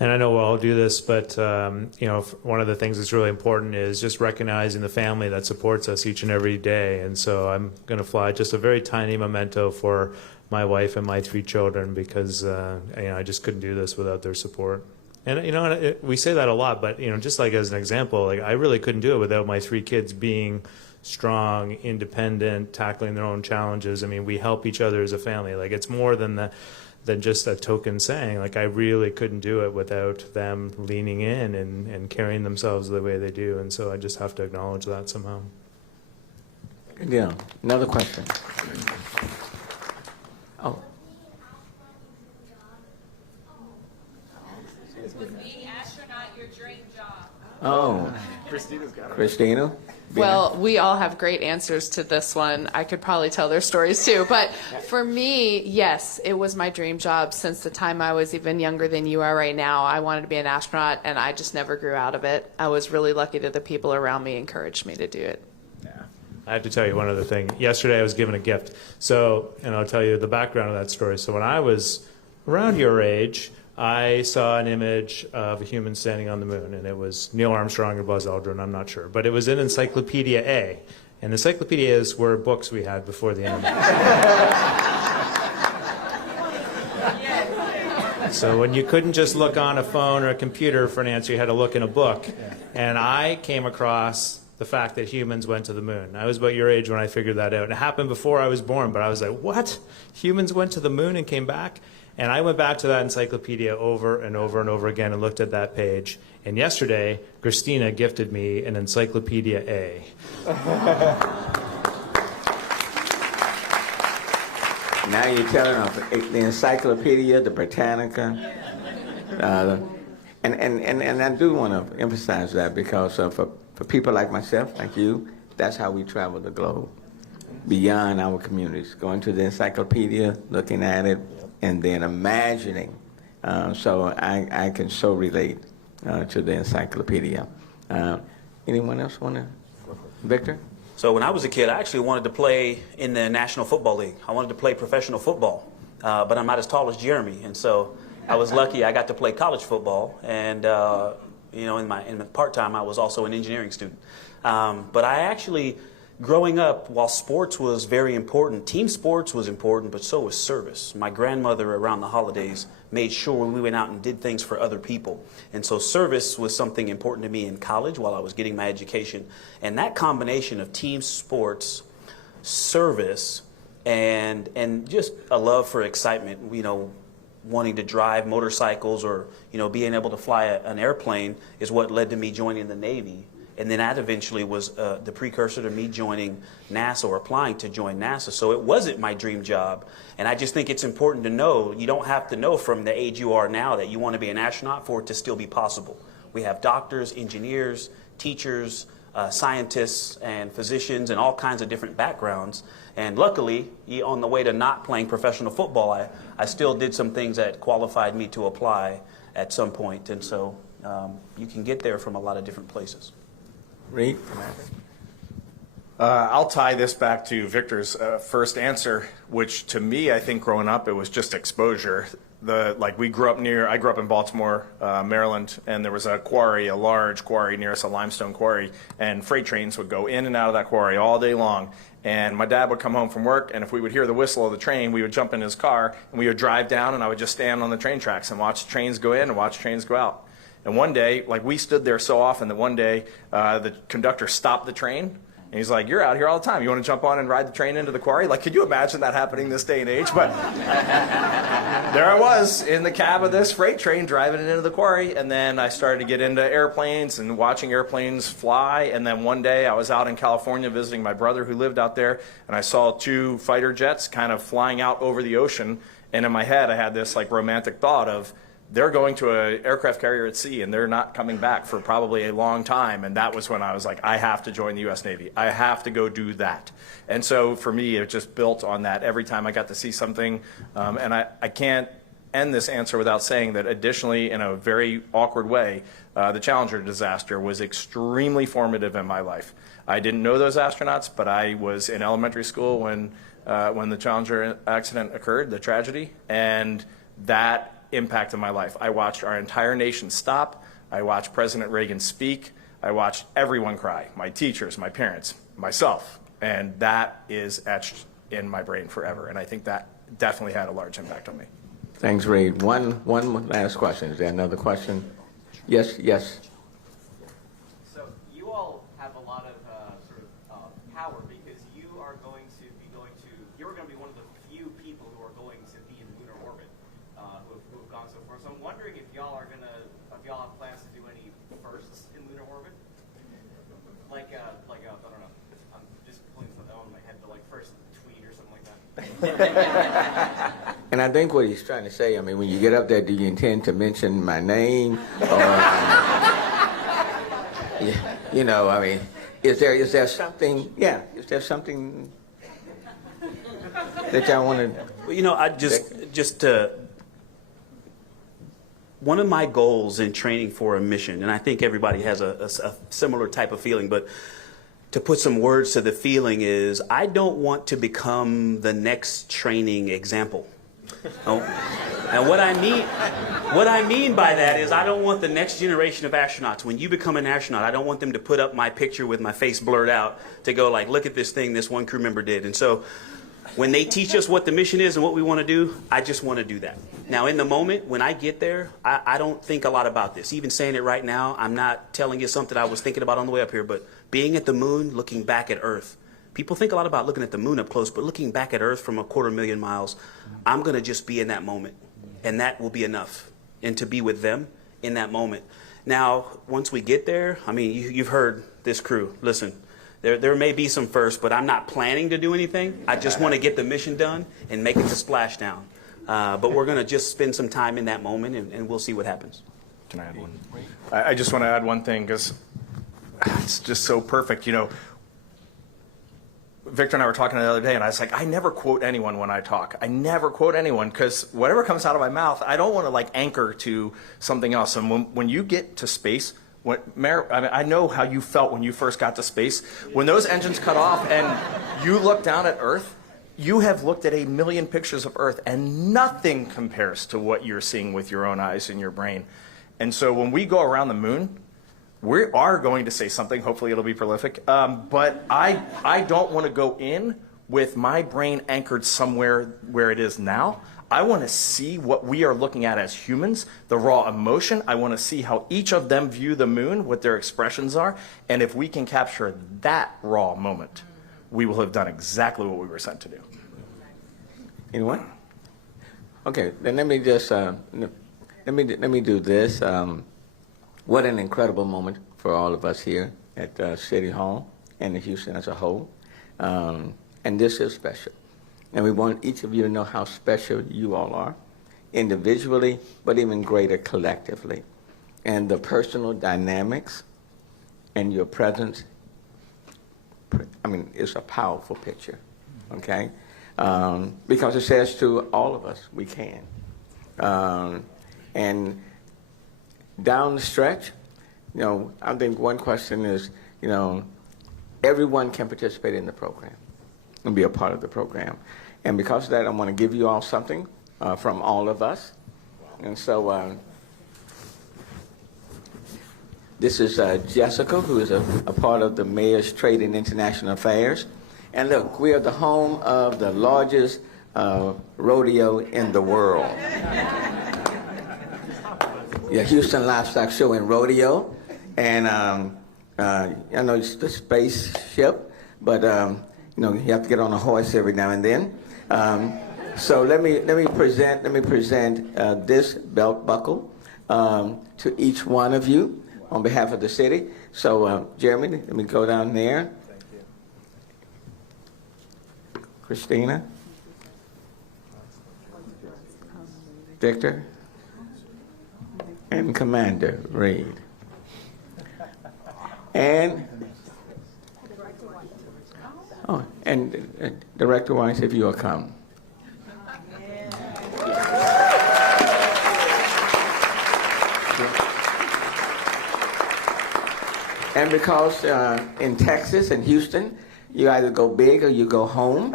And I know we'll all do this, but you know, one of the things that's really important is just recognizing the family that supports us each and every day. And so I'm going to fly just a very tiny memento for my wife and my 3 children, because you know, I just couldn't do this without their support. And you know, we say that a lot, but you know, just like as an example, like I really couldn't do it without my 3 kids being strong, independent, tackling their own challenges. I mean, we help each other as a family. Like it's more than just a token saying. Like I really couldn't do it without them leaning in and carrying themselves the way they do. And so I just have to acknowledge that somehow. Good deal. Another question. Oh. Was being astronaut your dream job? Oh. Christina's got it. Christina? Well, we all have great answers to this one. I could probably tell their stories too. But for me, yes, it was my dream job since the time I was even younger than you are right now. I wanted to be an astronaut, and I just never grew out of it. I was really lucky that the people around me encouraged me to do it. I have to tell you one other thing. Yesterday I was given a gift. So, and I'll tell you the background of that story. So when I was around your age, I saw an image of a human standing on the moon, and it was Neil Armstrong or Buzz Aldrin, I'm not sure. But it was in Encyclopedia A. And encyclopedias were books we had before the internet. So when you couldn't just look on a phone or a computer for an answer, you had to look in a book. And I came across the fact that humans went to the moon. I was about your age when I figured that out. And it happened before I was born, but I was like, what? Humans went to the moon and came back? And I went back to that encyclopedia over and over and over again and looked at that page. And yesterday, Christina gifted me an Encyclopedia A. Now you're telling them the Encyclopedia, the Britannica, and I do want to emphasize that because for people like myself, like you, that's how we travel the globe, beyond our communities, going to the encyclopedia, looking at it, and then imagining. So I can so relate to the encyclopedia. Anyone else want to? Victor? So when I was a kid, I actually wanted to play in the National Football League. I wanted to play professional football, but I'm not as tall as Jeremy, and so I was lucky I got to play college football. And you know, in my part-time, I was also an engineering student. But I actually, growing up, while sports was very important, team sports was important, but so was service. My grandmother around the holidays made sure we went out and did things for other people. And so service was something important to me in college while I was getting my education. And that combination of team sports, service, and just a love for excitement, you know, wanting to drive motorcycles or, you know, being able to fly an airplane is what led to me joining the Navy. And then that eventually was the precursor to me joining NASA or applying to join NASA. So it wasn't my dream job. And I just think it's important to know, you don't have to know from the age you are now that you want to be an astronaut for it to still be possible. We have doctors, engineers, teachers, scientists, and physicians, and all kinds of different backgrounds. And luckily, on the way to not playing professional football, I still did some things that qualified me to apply at some point. And so you can get there from a lot of different places. Reed? I'll tie this back to Victor's first answer, which to me, I think growing up, it was just exposure. I grew up in Baltimore, Maryland, and there was a quarry, a large quarry near us, a limestone quarry, and freight trains would go in and out of that quarry all day long. And my dad would come home from work, and if we would hear the whistle of the train, we would jump in his car, and we would drive down, and I would just stand on the train tracks and watch trains go in and watch trains go out. And one day, we stood there so often that one day the conductor stopped the train, and he's like, "You're out here all the time. You want to jump on and ride the train into the quarry?" Could you imagine that happening this day and age? But there I was in the cab of this freight train driving it into the quarry, and then I started to get into airplanes and watching airplanes fly. And then one day I was out in California visiting my brother who lived out there, and I saw 2 fighter jets kind of flying out over the ocean. And in my head, I had this romantic thought of, they're going to an aircraft carrier at sea, and they're not coming back for probably a long time. And that was when I was like, I have to join the U.S. Navy. I have to go do that. And so for me, it just built on that every time I got to see something. And I can't end this answer without saying that additionally, in a very awkward way, the Challenger disaster was extremely formative in my life. I didn't know those astronauts, but I was in elementary school when the Challenger accident occurred, the tragedy, and that impacted my life. I watched our entire nation stop. I watched President Reagan speak. I watched everyone cry, my teachers, my parents, myself, and that is etched in my brain forever. And I think that definitely had a large impact on me. Thanks, Reed. One last question. Is there another question? Yes. So you all have a lot of power because you're going to be one of the few people who are going to be in lunar orbit, who have gone so far. So I'm wondering if y'all have plans to do any firsts in lunar orbit, I don't know. I'm just pulling something out of my head, but first tweet or something like that. And I think what he's trying to say, when you get up there, do you intend to mention my name? Or, is there something, is there something that y'all want to? Well, I just one of my goals in training for a mission, and I think everybody has a similar type of feeling, but to put some words to the feeling is, I don't want to become the next training example. And what I mean by that is, I don't want the next generation of astronauts, when you become an astronaut, I don't want them to put up my picture with my face blurred out to go look at this thing this one crew member did. And so when they teach us what the mission is and what we want to do, I just want to do that. Now, in the moment, when I get there, I don't think a lot about this. Even saying it right now, I'm not telling you something I was thinking about on the way up here, but being at the moon, looking back at Earth. People think a lot about looking at the moon up close, but looking back at Earth from 250,000 miles, I'm going to just be in that moment, and that will be enough, and to be with them in that moment. Now, once we get there, you've heard this crew. Listen, There may be some firsts, but I'm not planning to do anything. I just want to get the mission done and make it to splashdown. But we're going to just spend some time in that moment, and we'll see what happens. Can I add one? I just want to add one thing because it's just so perfect. You know, Victor and I were talking the other day, and I was like, I never quote anyone when I talk. I never quote anyone because whatever comes out of my mouth, I don't want to like anchor to something else. And when you get to space, Mayor, I mean, I know how you felt when you first got to space. When those engines cut off and you look down at Earth, you have looked at 1 million pictures of Earth, and nothing compares to what you're seeing with your own eyes in your brain. And so when we go around the moon, we are going to say something. Hopefully it'll be prolific. But I don't want to go in with my brain anchored somewhere where it is now. I want to see what we are looking at as humans, the raw emotion. I want to see how each of them view the moon, what their expressions are. And if we can capture that raw moment, we will have done exactly what we were sent to do. Anyone? Okay, then let me just let me do this. What an incredible moment for all of us here at City Hall and in Houston as a whole. And this is special. And we want each of you to know how special you all are, individually, but even greater collectively. And the personal dynamics and your presence, I mean, it's a powerful picture, okay? Because it says to all of us, we can. And down the stretch, you know, I think one question is, you know, everyone can participate in the program and be a part of the program. And because of that, I want to give you all something from all of us. And so this is Jessica, who is a part of the Mayor's Trade and International Affairs. And look, we are the home of the largest rodeo in the world. Yeah, Houston Livestock Show and Rodeo. And I know it's the spaceship, but you know, you have to get on a horse every now and then. So let me present this belt buckle to each one of you on behalf of the city. So Jeremy, let me go down there. Thank you. Christina, Victor, and Commander Reed. And Director Weiss, if you will come. And because in Texas and Houston, you either go big or you go home,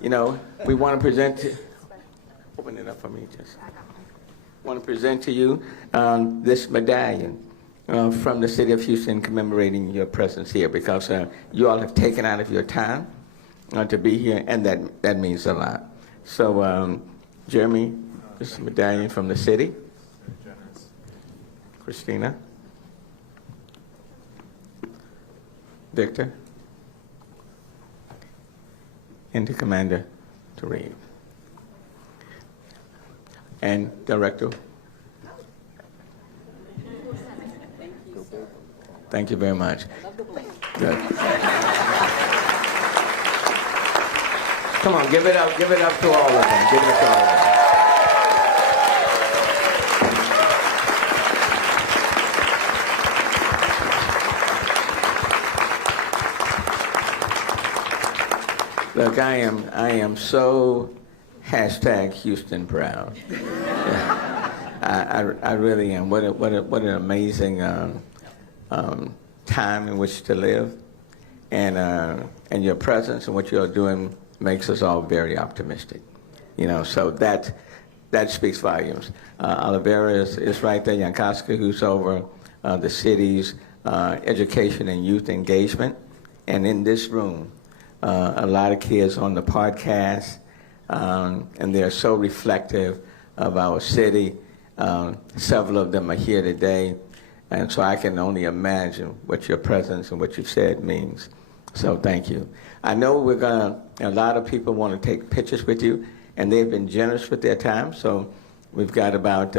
you know, we want to present to, open it up for me, just want to present to you this medallion from the city of Houston commemorating your presence here, because you all have taken out of your time to be here, and that means a lot. So Jeremy, this is a medallion from the city. Christina. Victor. And to Commander to read. And Director. Thank you very much. Good. Come on, give it up to all of them. Give it to all of them. Look, I am so #Houston proud. I really am. What an amazing time in which to live, and your presence and what you're doing makes us all very optimistic. You know, so that speaks volumes. Olivera is right there. Yankoska, who's over the city's education and youth engagement, and in this room. A lot of kids on the podcast, and they're so reflective of our city. Several of them are here today, and so I can only imagine what your presence and what you've said means. So thank you. I know a lot of people want to take pictures with you, and they've been generous with their time, so we've got about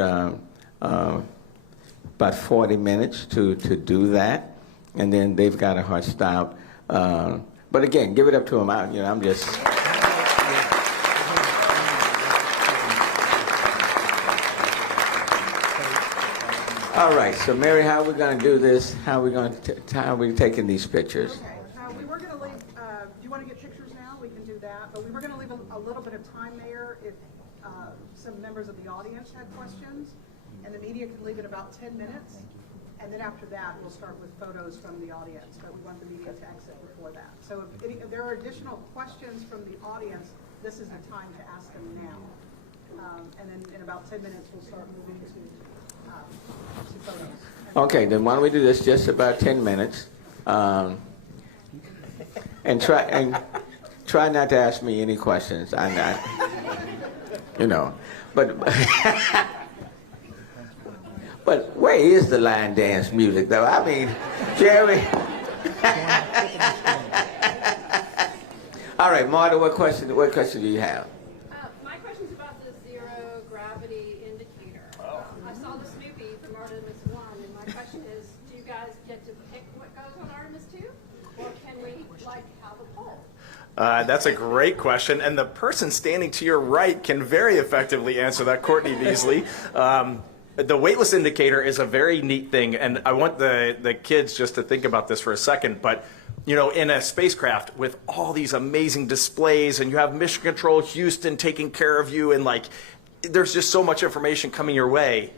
40 minutes to do that. and then they've got a hard stop. But again, give it up to them. I'm just. All right, so Mary, how are we going to do this? How are we taking these pictures? Okay, we were going to leave, do you want to get pictures now? We can do that, but we were going to leave a little bit of time there if some members of the audience had questions, and the media could leave in about 10 minutes, and then after that, we'll start with photos from the audience, but we want the media to exit before that. So if there are additional questions from the audience, this is the time to ask them now. And then in about 10 minutes, we'll start moving to photos. Okay, then why don't we do this just about 10 minutes, and try not to ask me any questions. I'm not, but but where is the line dance music though? I mean, Jerry. All right, Marta, what question do you have? My question's about the zero gravity indicator. I saw the Snoopy from Artemis 1, and my question is, do you guys get to pick what goes on Artemis 2? Or can we, have a poll? That's a great question, and the person standing to your right can very effectively answer that, Courtney Beasley. The weightless indicator is a very neat thing, and I want the kids just to think about this for a second, but in a spacecraft with all these amazing displays, and you have Mission Control Houston taking care of you, and there's just so much information coming your way.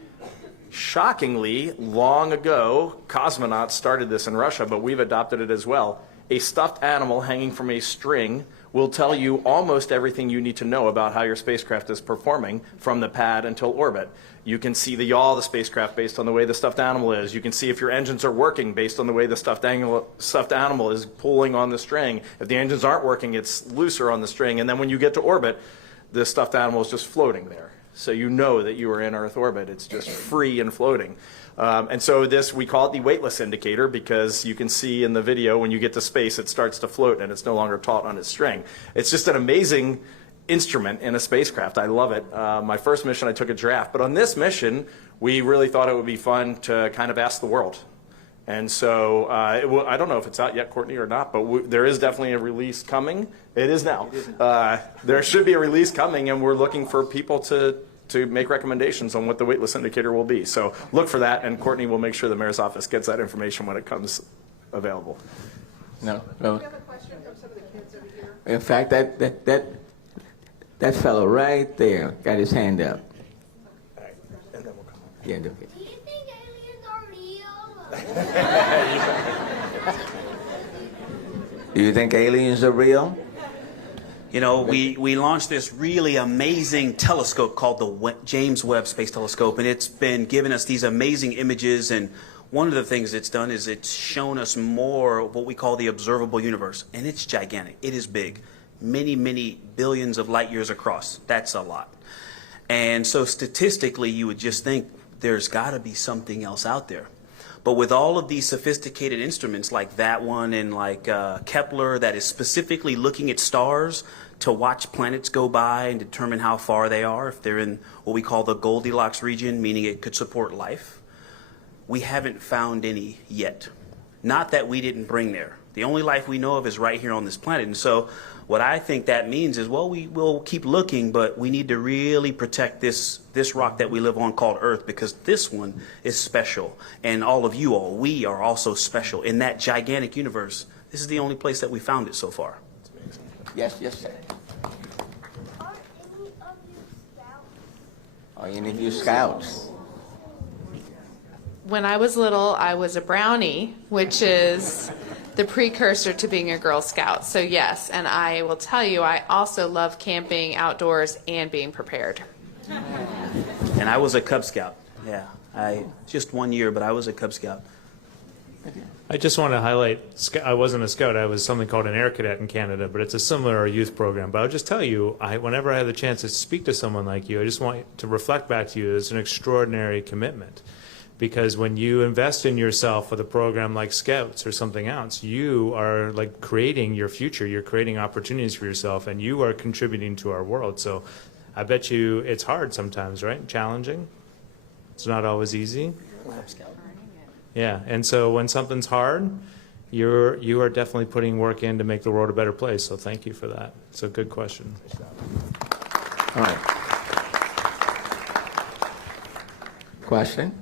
Shockingly, long ago, cosmonauts started this in Russia, but we've adopted it as well. A stuffed animal hanging from a string will tell you almost everything you need to know about how your spacecraft is performing from the pad until orbit. You can see the yaw of the spacecraft based on the way the stuffed animal is. You can see if your engines are working based on the way the stuffed animal is pulling on the string. If the engines aren't working, it's looser on the string. And then when you get to orbit, the stuffed animal is just floating there. So you know that you are in Earth orbit. It's just free and floating. And so we call it the weightless indicator because you can see in the video when you get to space, it starts to float and it's no longer taut on its string. It's just an amazing instrument in a spacecraft. I love it. My first mission, I took a draft. But on this mission, we really thought it would be fun to kind of ask the world. And so I don't know if it's out yet, Courtney, or not, but there is definitely a release coming. It is now. There should be a release coming, and we're looking for people to make recommendations on what the weightless indicator will be. So look for that, and Courtney will make sure the mayor's office gets that information when it comes available. No. Do you have a question from some of the kids over here? In fact, that fellow right there got his hand up. All right, and then we'll come on. Yeah, Do you think aliens are real? Do you think aliens are real? We launched this really amazing telescope called the James Webb Space Telescope, and it's been giving us these amazing images. And one of the things it's done is it's shown us more of what we call the observable universe, and it's gigantic. It is big, many, many billions of light years across. That's a lot. And so statistically, you would just think there's got to be something else out there. But with all of these sophisticated instruments like that one and like Kepler that is specifically looking at stars to watch planets go by and determine how far they are, if they're in what we call the Goldilocks region, meaning it could support life, we haven't found any yet. Not that we didn't bring there. The only life we know of is right here on this planet. And so what I think that means is, well, we will keep looking, but we need to really protect this rock that we live on called Earth, because this one is special. And all of you all, we are also special. In that gigantic universe, this is the only place that we found it so far. Yes, sir. Are any of you scouts? Are any of you scouts? When I was little, I was a brownie, which is the precursor to being a Girl Scout. So yes, and I will tell you, I also love camping outdoors and being prepared. And I was a Cub Scout. Yeah, just 1 year, but I was a Cub Scout. I just want to highlight, I wasn't a scout, I was something called an air cadet in Canada, but it's a similar youth program. But I'll just tell you, whenever I have the chance to speak to someone like you, I just want to reflect back to you, it's an extraordinary commitment. Because when you invest in yourself with a program like Scouts or something else, you are like creating your future, you're creating opportunities for yourself, and you are contributing to our world. So I bet you it's hard sometimes, right? Challenging. It's not always easy. Yeah, and so when something's hard, you are definitely putting work in to make the world a better place. So thank you for that. It's a good question. All right. Question?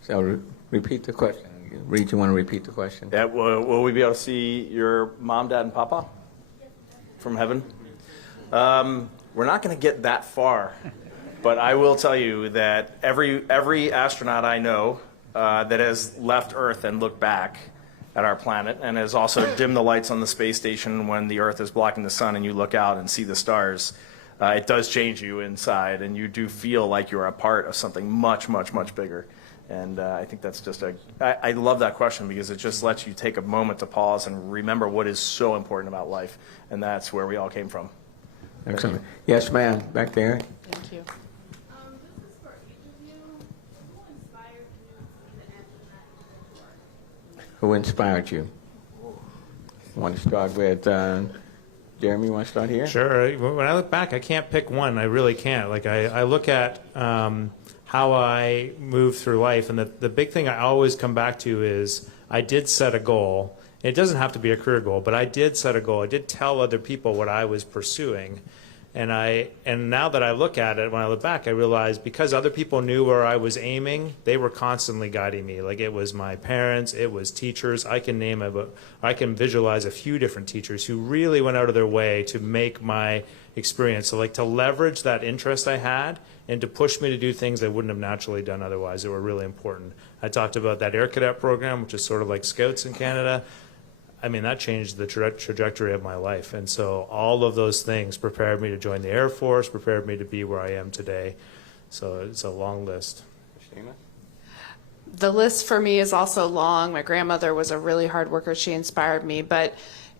So repeat the question. Reed, you want to repeat the question? Yeah, will we be able to see your mom, dad, and papa from heaven? We're not going to get that far, but I will tell you that every astronaut I know that has left Earth and looked back at our planet and has also dimmed the lights on the space station when the Earth is blocking the sun and you look out and see the stars, it does change you inside, and you do feel like you're a part of something much, much, much bigger. And I think that's just I love that question because it just lets you take a moment to pause and remember what is so important about life, and that's where we all came from. Excellent. Yes, ma'am, back there. Thank you. This is for each of you. Who inspired you to be the astronaut? Who inspired you? Want to start with Jeremy? You want to start here? Sure. When I look back, I can't pick one. I really can't. Like I look at how I move through life, and the big thing I always come back to is I did set a goal. It doesn't have to be a career goal, but I did set a goal. I did tell other people what I was pursuing. And now that I look at it, when I look back, I realize because other people knew where I was aiming, they were constantly guiding me. Like it was my parents, it was teachers. I can visualize a few different teachers who really went out of their way to make my experience. So like to leverage that interest I had and to push me to do things I wouldn't have naturally done otherwise that were really important. I talked about that Air Cadet program, which is sort of like Scouts in Canada. I mean, that changed the trajectory of my life. And so all of those things prepared me to join the Air Force, prepared me to be where I am today. So it's a long list. Christina? The list for me is also long. My grandmother was a really hard worker. She inspired me. But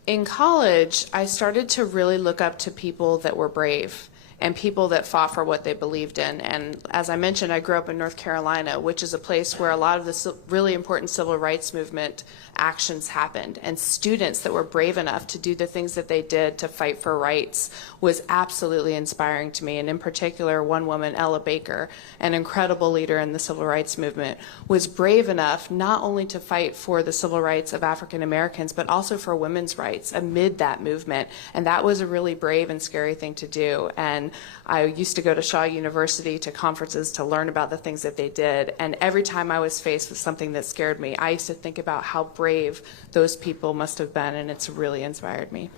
in college, I started to really look up to people that were brave and people that fought for what they believed in. And as I mentioned, I grew up in North Carolina, which is a place where a lot of the really important civil rights movement actions happened. And students that were brave enough to do the things that they did to fight for rights was absolutely inspiring to me. And in particular, one woman, Ella Baker, an incredible leader in the civil rights movement, was brave enough not only to fight for the civil rights of African Americans, but also for women's rights amid that movement. And that was a really brave and scary thing to do. And I used to go to Shaw University to conferences to learn about the things that they did. And every time I was faced with something that scared me, I used to think about how brave those people must have been, and it's really inspired me.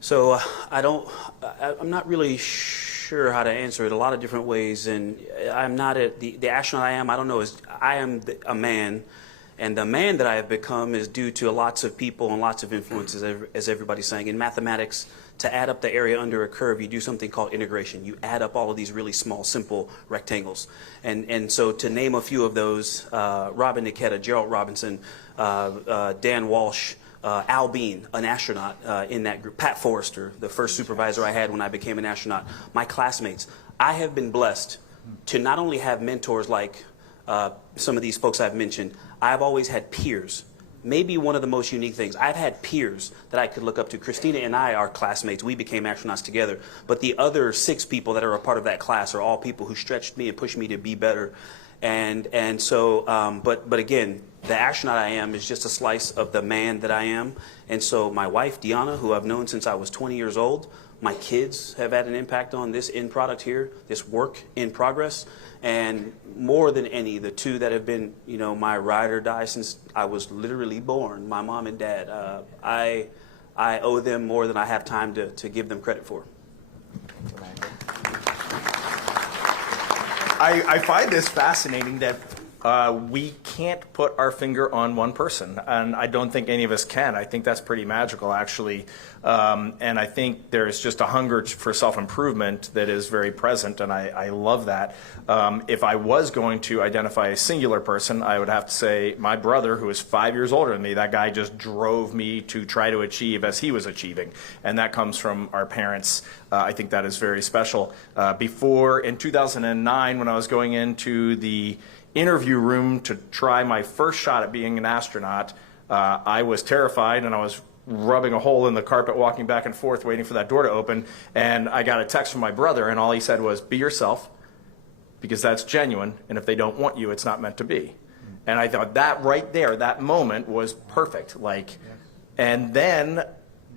So I'm not really sure how to answer it. A lot of different ways, and I'm not the astronaut I don't know, I am a man, and the man that I have become is due to lots of people and lots of influences, as everybody's saying. In mathematics, to add up the area under a curve, you do something called integration. You add up all of these really small, simple rectangles. And so to name a few of those, Robin Niketa, Gerald Robinson, Dan Walsh, Al Bean, an astronaut in that group, Pat Forrester, the first supervisor I had when I became an astronaut, my classmates. I have been blessed to not only have mentors like some of these folks I've mentioned, I've always had peers. Maybe one of the most unique things, I've had peers that I could look up to. Christina and I are classmates. We became astronauts together. But the other 6 people that are a part of that class are all people who stretched me and pushed me to be better. And so, but again, the astronaut I am is just a slice of the man that I am. And so my wife, Deanna, who I've known since I was 20 years old, my kids have had an impact on this end product here, this work in progress. And more than any, the 2 that have been, my ride or die since I was literally born, my mom and dad, I owe them more than I have time to give them credit for. I find this fascinating that we can't put our finger on one person, and I don't think any of us can. I think that's pretty magical, actually. And I think there's just a hunger for self-improvement that is very present, and I love that. If I was going to identify a singular person, I would have to say my brother, who is 5 years older than me. That guy just drove me to try to achieve as he was achieving, and that comes from our parents. I think that is very special. In 2009, when I was going into the interview room to try my first shot at being an astronaut, I was terrified and I was rubbing a hole in the carpet, walking back and forth, waiting for that door to open. And I got a text from my brother, and all he said was, be yourself, because that's genuine. And if they don't want you, it's not meant to be. And I thought that right there, that moment was perfect. Like, and then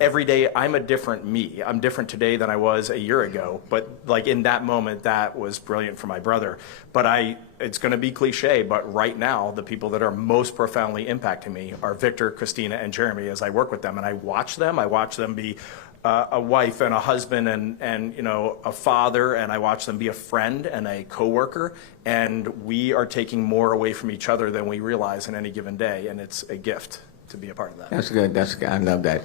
every day I'm a different me. I'm different today than I was a year ago. But like in that moment, that was brilliant for my brother. But it's going to be cliche, but right now, the people that are most profoundly impacting me are Victor, Christina, and Jeremy as I work with them. And I watch them be a wife and a husband and you know, a father, and I watch them be a friend and a coworker. And we are taking more away from each other than we realize in any given day. And it's a gift to be a part of that. That's good. I love that.